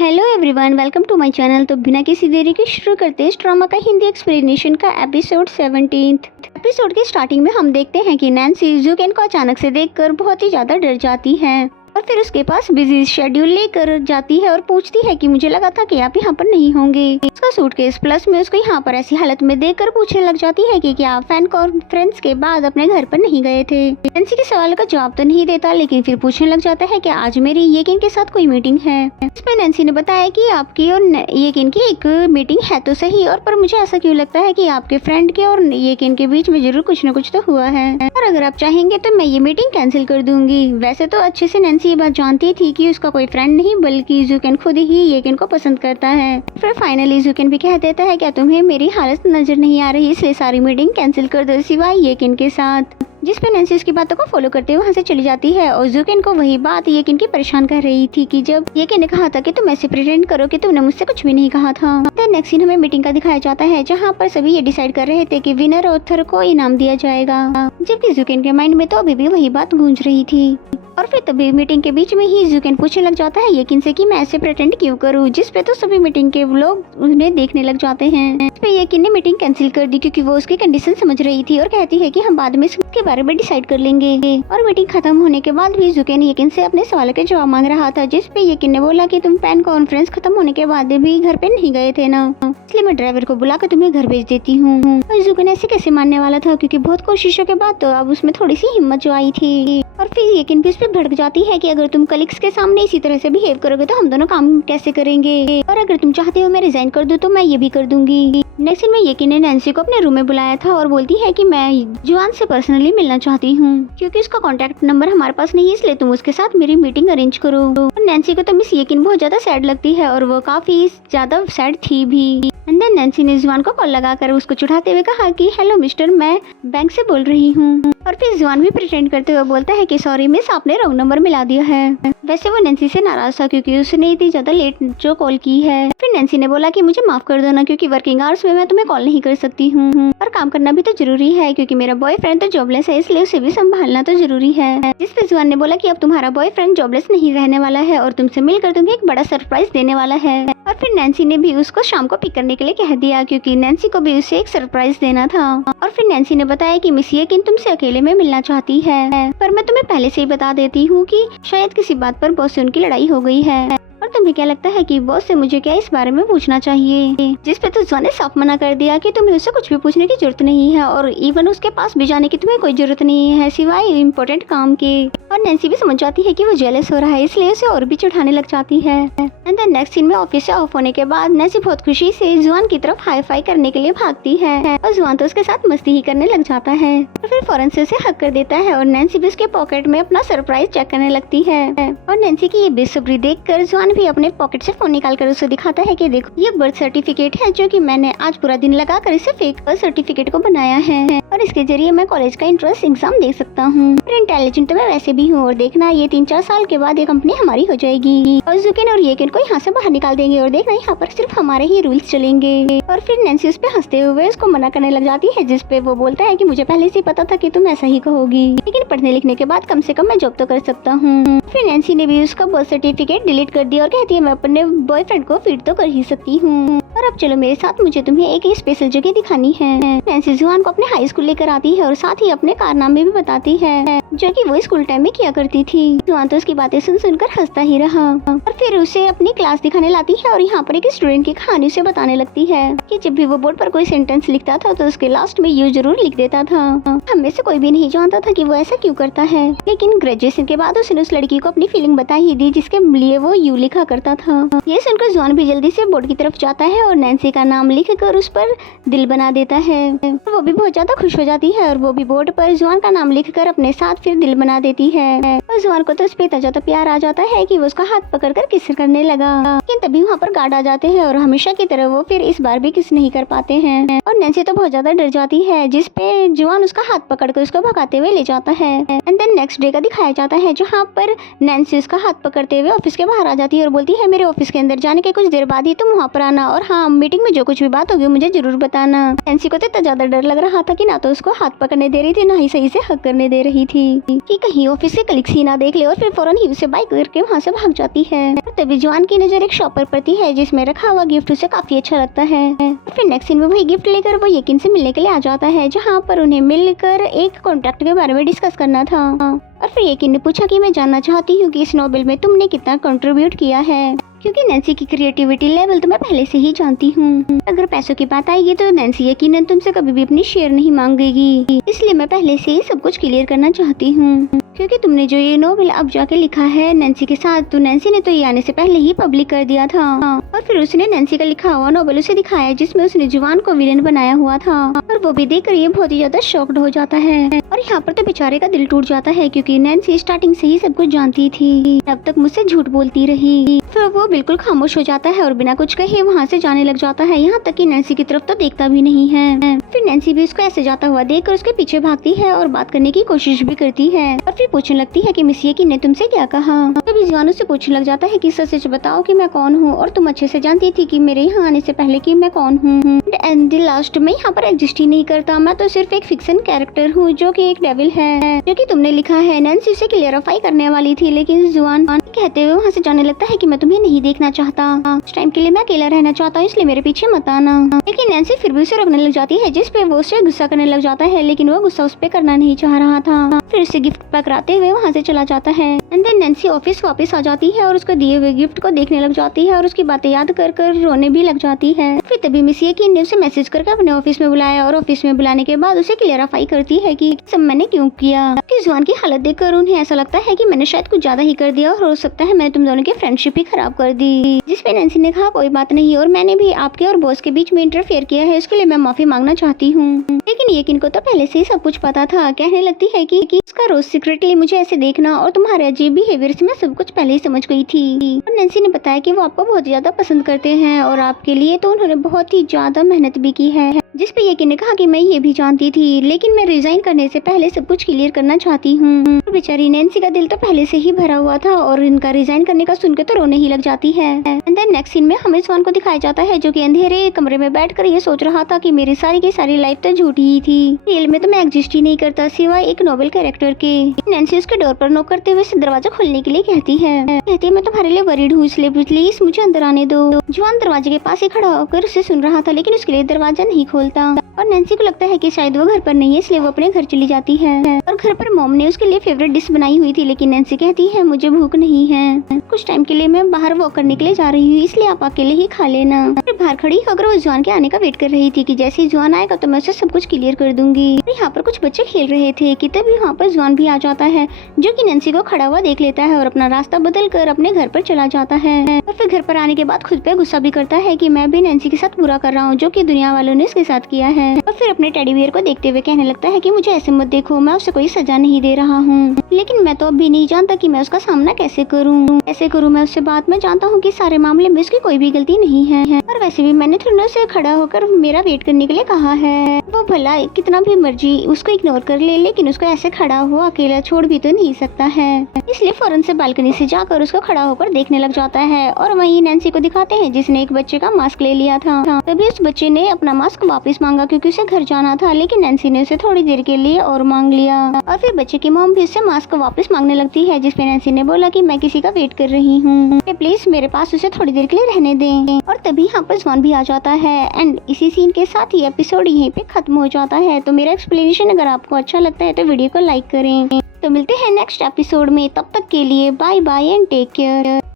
Hello everyone, welcome to my channel. तो बिना किसी देरी के शुरू करते हैं इस ड्रामा का हिंदी एक्सप्लेनेशन का एपिसोड 17। एपिसोड के स्टार्टिंग में हम देखते हैं कि नैन्सी ज़ुकेन को अचानक से देखकर बहुत ही ज़्यादा डर जाती है और फिर उसके पास बिजी शेड्यूल लेकर जाती है और पूछती है कि मुझे लगा था कि आप यहाँ पर नहीं होंगे। उसका सूटकेस प्लस में उसको यहाँ पर ऐसी हालत में देखकर पूछने लग जाती है कि क्या आप फैन कॉन्फ्रेंस के बाद अपने घर पर नहीं गए थे। नैन्सी के सवाल का जवाब तो नहीं देता, लेकिन फिर पूछने लग जाता है कि आज मेरी येकिन के साथ कोई मीटिंग है। इस पर नैन्सी ने बताया कि आपकी और येकिन की एक मीटिंग है तो सही, और पर मुझे ऐसा क्यों लगता है कि आपके फ्रेंड के और येकिन के बीच में जरूर कुछ न कुछ तो हुआ है, और अगर आप चाहेंगे तो मैं ये मीटिंग कैंसिल कर दूंगी। वैसे तो अच्छे से नैन्सी ये बात जानती थी कि उसका कोई फ्रेंड नहीं बल्कि ज़ुकेन खुद ही येकिन को पसंद करता है। फिर फाइनली ज़ुकेन भी कह देता है क्या तुम्हें मेरी हालत नजर नहीं आ रही, इसलिए सारी मीटिंग कैंसिल कर दो सिवाय येकिन के साथ। जिस पे नैन्सी उसकी बातों को फॉलो करते हुए वहाँ से चली जाती है और ज़ुकेन को वही बात येकिन की परेशान कर रही थी कि जब येकिन ने कहा था कि तुम ऐसे प्रिटेंड करो कि तुमने मुझसे कुछ भी नहीं कहा था। नेक्स्ट सीन हमें मीटिंग का दिखाया जाता है जहाँ पर सभी ये डिसाइड कर रहे थे कि विनर ऑथर को इनाम दिया जाएगा, जबकि ज़ुकेन के माइंड में तो अभी भी वही बात गूंज रही थी। और फिर तभी मीटिंग के बीच में ही ज़ुकेन पूछने लग जाता है येकिन से कि मैं ऐसे प्रिटेंड क्यों करूं, जिस पे तो सभी मीटिंग के लोग उन्हें देखने लग जाते हैं। इस पे येकिन ने मीटिंग कैंसिल कर दी क्योंकि वो उसकी कंडीशन समझ रही थी और कहती है कि हम बाद में इसके बारे में डिसाइड कर लेंगे। और मीटिंग खत्म होने के बाद भी ज़ुकेन येकिन से अपने सवाल के जवाब मांग रहा था, जिस पे येकिन ने बोला कि तुम पैन कॉन्फ्रेंस खत्म होने के बाद भी घर पे नहीं गए थे ना, इसलिए मैं ड्राइवर को बुलाकर तुम्हें घर भेज देती हूँ। और ज़ुकेन ऐसे कैसे मानने वाला था क्योंकि बहुत कोशिशों के बाद तो अब उसमें थोड़ी सी हिम्मत जो आई थी। और फिर येकिन भी उस पर भड़क जाती है कि अगर तुम कलीग्स के सामने इसी तरह से बिहेव करोगे तो हम दोनों काम कैसे करेंगे, और अगर तुम चाहते हो मैं रिजाइन कर दूं तो मैं ये भी कर दूंगी। नेक्स्ट में येकिन ने नैन्सी को अपने रूम में बुलाया था और बोलती है कि मैं जुआन से पर्सनली मिलना चाहती हूँ क्योंकि उसका कॉन्टेक्ट नंबर हमारे पास नहीं है, इसलिए तुम उसके साथ मेरी मीटिंग अरेंज करो। और नैन्सी को तो मिस येकिन बहुत ज्यादा सैड लगती है और वो काफी ज्यादा सैड थी भी। एंड देन नैन्सी ने जुआन को कॉल लगाकर उसको चिढ़ाते हुए कहा कि हेलो मिस्टर, मैं बैंक से बोल रही हूँ। और फिर जुआन भी प्रिटेंड करते हुए बोलता है कि सॉरी मिस, आपने रॉन्ग नंबर मिला दिया है। वैसे वो नैन्सी से नाराज था क्योंकि उसने इतनी ज्यादा लेट जो कॉल की है। फिर नैन्सी ने बोला कि मुझे माफ कर दो ना, क्योंकि वर्किंग आवर्स में मैं तुम्हें कॉल नहीं कर सकती हूँ, और काम करना भी तो जरूरी है क्योंकि मेरा बॉयफ्रेंड तो जॉबलेस है, इसलिए उसे भी संभालना तो जरूरी है। जिस पे जुआन ने बोला कि अब तुम्हारा बॉयफ्रेंड जॉबलेस नहीं रहने वाला है और तुमसे मिलकर तुम्हें एक बड़ा सरप्राइज देने वाला है। और फिर नैन्सी ने भी उसको शाम को पिक करने के लिए कह दिया क्योंकि नैन्सी को भी उसे एक सरप्राइज देना था। और फिर नैन्सी ने बताया कि मिस येकिन तुमसे अकेले में मिलना चाहती है, पर मैं तुम्हें पहले से ही बता देती हूँ कि शायद किसी बात पर बॉस से उनकी लड़ाई हो गई है, और तुम्हें क्या लगता है कि बॉस से मुझे क्या इस बारे में पूछना चाहिए। जिस पे तो जुआन ने साफ मना कर दिया कि तुम्हें उससे कुछ भी पूछने की जरूरत नहीं है और इवन उसके पास भी जाने की तुम्हें कोई जरूरत नहीं है सिवाय इम्पोर्टेंट काम के। और नैन्सी भी समझ जाती है कि वो जेलस हो रहा है, इसलिए उसे और भी चिढ़ाने लग जाती है। एंड देन नेक्स्ट सीन में ऑफिस से ऑफ होने के बाद नैन्सी बहुत खुशी से जुआन की तरफ हाई फाई करने के लिए भागती है और जुआन तो उसके साथ मस्ती ही करने लग जाता है। और फिर फौरन से उसे हक कर देता है और नैन्सी भी उसके पॉकेट में अपना सरप्राइज चेक करने लगती है। और नैन्सी की ये बेसब्री देखकर जुआन भी अपने पॉकेट से फोन निकाल कर उसे दिखाता है कि देखो ये बर्थ सर्टिफिकेट है जो कि मैंने आज पूरा दिन लगाकर इसे फेक बर्थ सर्टिफिकेट को बनाया है, और इसके जरिए मैं कॉलेज का एंट्रेंस एग्जाम दे सकता हूँ। इंटेलिजेंट तो मैं वैसे भी हूँ, और देखना ये 3-4 साल के बाद ये कंपनी हमारी हो जाएगी और ज़ुकेन और येकिन को यहाँ से बाहर निकाल देंगे, और देखना यहाँ पर सिर्फ हमारे ही रूल्स चलेंगे। और फिर नैन्सी उस पे हंसते हुए उसको मना करने लग जाती है, जिस पे वो बोलता है कि मुझे पहले से पता था कि तुम ऐसा ही कहोगी, लेकिन पढ़ने लिखने के बाद कम से कम मैं जॉब तो कर सकता हूँ। फिर नैन्सी ने भी उसका बर्थ सर्टिफिकेट डिलीट कर दिया और कहती है मैं अपने बॉयफ्रेंड को फीड तो कर ही सकती हूँ, और अब चलो मेरे साथ, मुझे तुम्हें एक स्पेशल जगह दिखानी है। नैन्सी जुआन को अपने हाई स्कूल लेकर आती है और साथ ही अपने कारनामे भी बताती है जो कि वो स्कूल टाइम में किया करती थी। जुआन तो उसकी बातें सुन सुनकर हंसता ही रहा और फिर उसे अपनी क्लास दिखाने लाती है और यहाँ पर एक स्टूडेंट की कहानी उसे बताने लगती है कि जब भी वो बोर्ड पर कोई सेंटेंस लिखता था तो उसके लास्ट में यू जरूर लिख देता था। हम में से कोई भी नहीं जानता था कि वो ऐसा क्यों करता है, लेकिन ग्रेजुएशन के बाद उसने उस लड़की को अपनी फीलिंग बता ही दी जिसके लिए वो यू लिखा करता था। ये सुनकर जुआन भी जल्दी से बोर्ड की तरफ जाता है और नैन्सी का नाम लिख कर उस पर दिल बना देता है। वो भी बहुत ज्यादा खुश हो जाती है और वो भी बोर्ड पर जुआन का नाम लिख कर अपने साथ फिर दिल बना देती है। और जुआन को तो उस पे इतना ज्यादा प्यार आ जाता है कि वो उसका हाथ पकड़कर किस करने लगा, लेकिन तभी वहाँ पर गार्ड आ जाते हैं और हमेशा की तरह वो फिर इस बार भी किस नहीं कर पाते हैं। और नैन्सी तो बहुत ज्यादा डर जाती है, जिस पे जुआन उसका हाथ पकड़कर उसको भगाते हुए ले जाता है। एंड देन नेक्स्ट डे का दिखाया जाता है जहाँ पर नैन्सी उसका हाथ पकड़ते हुए ऑफिस के बाहर आ जाती है और बोलती है मेरे ऑफिस के अंदर जाने के कुछ देर बाद ही तुम वहाँ पर आना, और हाँ हाँ, मीटिंग में जो कुछ भी बात होगी मुझे जरूर बताना। नैन्सी को तो इतना ज्यादा डर लग रहा था कि ना तो उसको हाथ पकड़ने दे रही थी, ना ही सही से हक करने दे रही थी कि कहीं ऑफिस से कलीग्स ही ना देख ले, और फिर फौरन ही उसे बाइक करके वहाँ से भाग जाती है। तभी जॉन की नजर एक शॉप पर पड़ती है जिसमें रखा हुआ गिफ्ट उसे काफी अच्छा लगता है। फिर नेक्स्ट सीन में वही गिफ्ट लेकर वो यकीन से मिलने के लिए आ जाता है, जहाँ पर उन्हें मिलकर एक कॉन्ट्रैक्ट के बारे में डिस्कस करना था। और फिर यकीन ने पूछा कि मैं जानना चाहती हूँ कि इस नोवेल में तुमने कितना कंट्रीब्यूट किया है, क्योंकि नैन्सी की क्रिएटिविटी लेवल तो मैं पहले से ही जानती हूँ। अगर पैसों की बात आएगी तो नैन्सी यकीनन तुमसे कभी भी अपनी शेयर नहीं मांगेगी, इसलिए मैं पहले से ही सब कुछ क्लियर करना चाहती हूँ। क्योंकि तुमने जो ये नोवेल अब जाके लिखा है नैन्सी के साथ, तो नैन्सी ने तो ये आने से पहले ही पब्लिक कर दिया था। और फिर उसने नैन्सी का लिखा हुआ नोवेल उसे दिखाया जिसमें उसने जुआन को विलेन बनाया हुआ था, और वो भी देखकर ये बहुत ही ज्यादा शॉक्ड हो जाता है। और यहाँ पर तो बेचारे का दिल टूट जाता है, क्योंकि नैन्सी स्टार्टिंग से ही सब कुछ जानती थी, अब तक मुझसे झूठ बोलती रही। फिर वो बिल्कुल खामोश हो जाता है और बिना कुछ कहे वहाँ से जाने लग जाता है, यहाँ तक कि नैन्सी की तरफ तो देखता भी नहीं है। फिर नैन्सी भी उसको ऐसे जाता हुआ देखकर उसके पीछे भागती है और बात करने की कोशिश भी करती है, और फिर पूछने लगती है कि मिस यकीन ने तुमसे क्या कहा। तभी जुआन उससे पूछने लग जाता है कि सच बताओ कि मैं कौन हूँ, और तुम अच्छे से जानती थी कि मेरे यहाँ आने से पहले कि मैं कौन हूँ। एंड लास्ट में यहाँ पर एग्जिस्ट ही नहीं करता, मैं तो सिर्फ एक फिक्शन कैरेक्टर हूँ जो कि एक डेविल है, जो कि तुमने लिखा है। नैन्सी उसे क्लियरिफाई करने वाली थी, लेकिन जुआन कहते हुए वहाँ से जाने लगता है कि मैं तुम्हें नहीं देखना चाहता, इस टाइम के लिए मैं अकेला रहना चाहता हूँ, इसलिए मेरे पीछे मत आना। लेकिन नैन्सी फिर भी उसे रोकने लग जाती है, जिस पे वो उसे गुस्सा करने लग जाता है, लेकिन वो गुस्सा उस पे करना नहीं चाह रहा था। फिर उसे गिफ्ट पकड़ाते हुए वहाँ से चला जाता है। एंड देन नैन्सी ऑफिस वापस आ जाती है और उसको दिए हुए गिफ्ट को देखने लग जाती है और उसकी बातें याद कर कर रोने भी लग जाती है। फिर तभी मिस यकीन ने उसे मैसेज करके अपने ऑफिस में बुलाया, और ऑफिस में बुलाने के बाद उसे क्लियरिफाई करती है कि सब मैंने क्यों किया। जुआन की हालत देखकर उन्हें ऐसा लगता है कि मैंने शायद कुछ ज्यादा ही कर दिया, और हो सकता है मैंने तुम दोनों की फ्रेंडशिप ही खराब कर दी। जिस पे नैन्सी ने कहा कोई बात नहीं, और मैंने भी आपके और बॉस के बीच में इंटरफेयर किया है, इसके लिए मैं माफी मांगना चाहती हूँ। लेकिन यकीन को तो पहले से ही सब कुछ पता था। कहने लगती है कि उसका रोज सीक्रेटली मुझे ऐसे देखना और तुम्हारे अजीब बिहेवियर से मैं सब कुछ पहले ही समझ गई थी। और नैन्सी ने बताया कि वो आपको बहुत ज्यादा पसंद करते हैं, और आपके लिए तो उन्होंने बहुत ही ज्यादा मेहनत भी की है। जिस पे यकीन ने कहा कि मैं ये भी जानती थी, लेकिन मैं रिजाइन करने से पहले सब कुछ क्लियर करना चाहती हूँ। बेचारी नैन्सी का दिल तो पहले से ही भरा हुआ था, और इनका रिजाइन करने का सुनकर तो रोने ही लग जाती है। एंड देन नेक्स्ट सीन में हमें जुआन को दिखाया जाता है, जो कि अंधेरे कमरे में बैठकर ये सोच रहा था कि मेरी सारी की सारी लाइफ तो झूठी ही थी, रियल में तो मैं एग्जिस्ट ही नहीं करता सिवाय एक नोबेल कैरेक्टर के। नैन्सी उसके डोर पर नॉक करते हुए दरवाजा खोलने के लिए कहती है मैं तुम्हारे लिए वरीड हूँ, इसलिए प्लीज मुझे अंदर आने दो। जुआन दरवाजे के पास ही खड़ा होकर उसे सुन रहा था, लेकिन उसके लिए दरवाजा नहीं खोलता, और नैन्सी को लगता है कि शायद वो घर पर नहीं है, इसलिए वो अपने घर चली जाती है। और घर पर मॉम ने उसके लिए फेवरेट डिश बनाई हुई थी, लेकिन नैन्सी कहती है मुझे भूख नहीं है, कुछ टाइम के लिए मैं बाहर वॉक करने के लिए जा रही हूँ, इसलिए आप अकेले ही खा लेना। फिर बाहर खड़ी होकर वो जुआन के आने का वेट कर रही थी कि जैसे ही जुआन आएगा तो मैं उसे सब कुछ क्लियर कर दूंगी। यहाँ पर कुछ बच्चे खेल रहे थे कि तभी वहाँ पर जुआन भी आ जाता है, जो कि नैन्सी को खड़ा हुआ देख लेता है और अपना रास्ता बदल कर अपने घर पर चला जाता है। और फिर घर पर आने के बाद खुद पे गुस्सा भी करता है कि मैं भी नैन्सी के साथ बुरा कर रहा हूँ, जो कि दुनिया वालों ने उसके साथ किया है। और फिर अपने टेडी बियर को देखते हुए कहने लगता है कि मुझे ऐसे मत देखो, मैं उसे कोई सजा नहीं दे रहा हूँ, लेकिन मैं तो अब भी नहीं जानता कि मैं उसका सामना कैसे करूँ मैं उससे बात। मैं जानता हूँ कि सारे मामले में उसकी कोई भी गलती नहीं है, और वैसे भी मैंने थोड़ा से खड़ा होकर मेरा वेट करने के लिए कहा है। वो भला कितना भी मर्जी उसको इग्नोर कर ले, लेकिन उसको ऐसे खड़ा हुआ अकेला छोड़ भी तो नहीं सकता है, इसलिए फौरन से बालकनी से जाकर उसको खड़ा होकर देखने लग जाता है। और वहीं नैन्सी को दिखाते हैं जिसने एक बच्चे का मास्क ले लिया था। तभी उस बच्चे ने अपना मास्क वापस मांगा, क्योंकि उसे घर जाना था, लेकिन नैन्सी ने उसे थोड़ी देर के लिए और मांग लिया। और फिर बच्चे की मॉम भी उससे मास्क वापस मांगने लगती है, जिसपे नैन्सी ने बोला कि मैं किसी का वेट कर रही हूँ, प्लीज मेरे पास उसे थोड़ी देर के लिए रहने दें। और तभी यहाँ पर जुआन भी आ जाता है। एंड इसी सीन के साथ ही एपिसोड यहीं पे खत्म हो जाता है। तो मेरा एक्सप्लेनेशन अगर आपको अच्छा लगता है तो वीडियो को लाइक करें। तो मिलते हैं नेक्स्ट एपिसोड में, तब तक के लिए bye bye and take care.